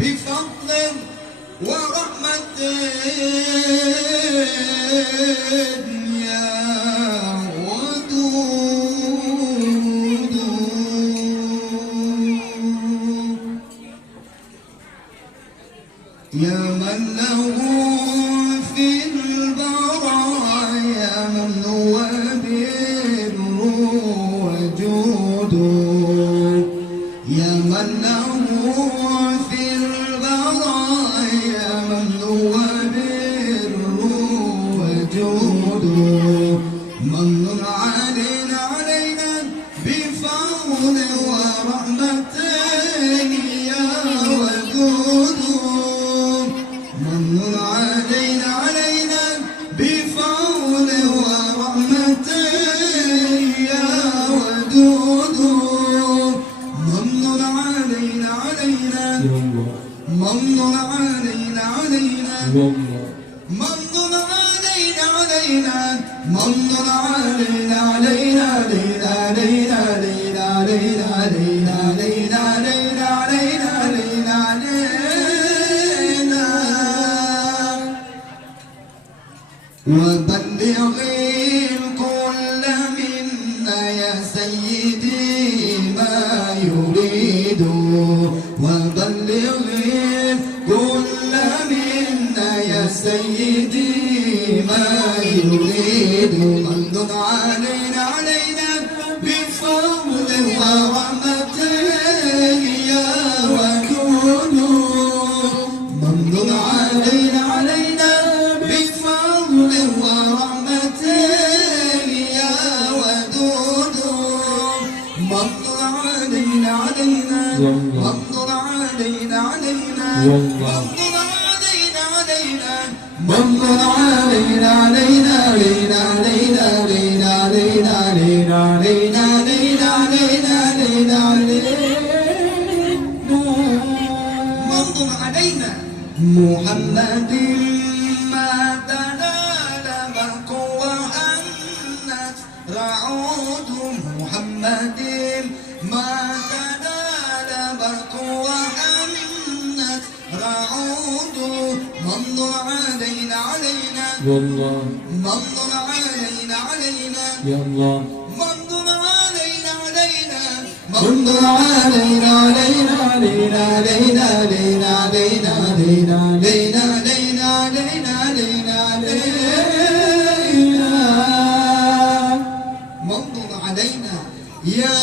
بفضل ورحمة يا ودود يا من له في البرايا من هو بر وجود يا من له في البرايا من هو بر وجود من علينا بفضل ورحمة يا ودود من علينا بفضل ورحمة يا ودود من علينا من علينا من وبلغ الكل منا يا سيدي ما يريد وبلغ الكل منا يا سيدي ما يريد من علينا بفضل ورحمة يا ودود من علينا بفضل ورحمة يا ودود منظر علينا منظر علينا منظر علينا منظر علينا محمد ما تنال مقوى أنت رعود محمد ما تنال مقوى أنت رعود منظر علينا والله منظر علينا يا الله منظر علينا منظر علينا منظر علينا يا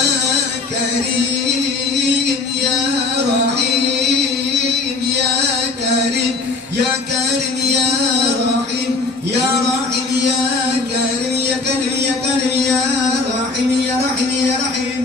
كريم يا رحيم يا كريم يا كريم يا رحيم يا رحيم يا كريم يا كريم يا كريم يا رحيم يا رحيم يا رحيم